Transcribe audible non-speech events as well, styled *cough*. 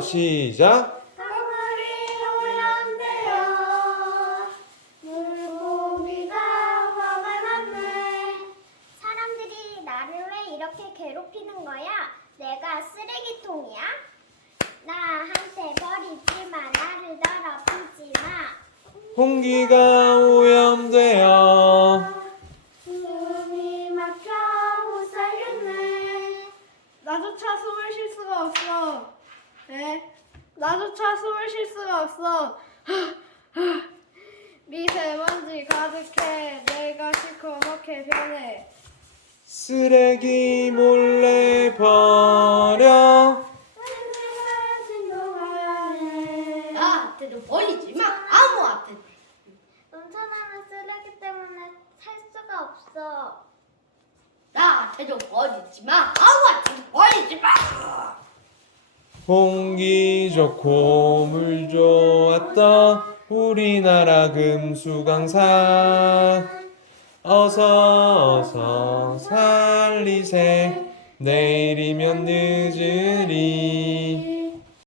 시작. 강물이 오염되어 물고기가 화가 났네 사람들이 나를 왜 이렇게 괴롭히는 거야? 내가 쓰레기통이야? 나한테 버리지 마 나를 더럽히지 마 공기가 오염되 나조차 숨을 쉴 수가 없어. *gasps* 미세먼지 가득해. 내가 시커멓게 변해. 쓰레기 몰래 버려 나한테도 버리지 마. 아무한테. 넘쳐나는 쓰레기 때문에 살 수가 없어 나한테도 버리지 마. 아무한테도 버리지 마. 공기 좋고 물 좋았던 우리나라 금수강산 어서 어서 살리세. 내일이면 늦으리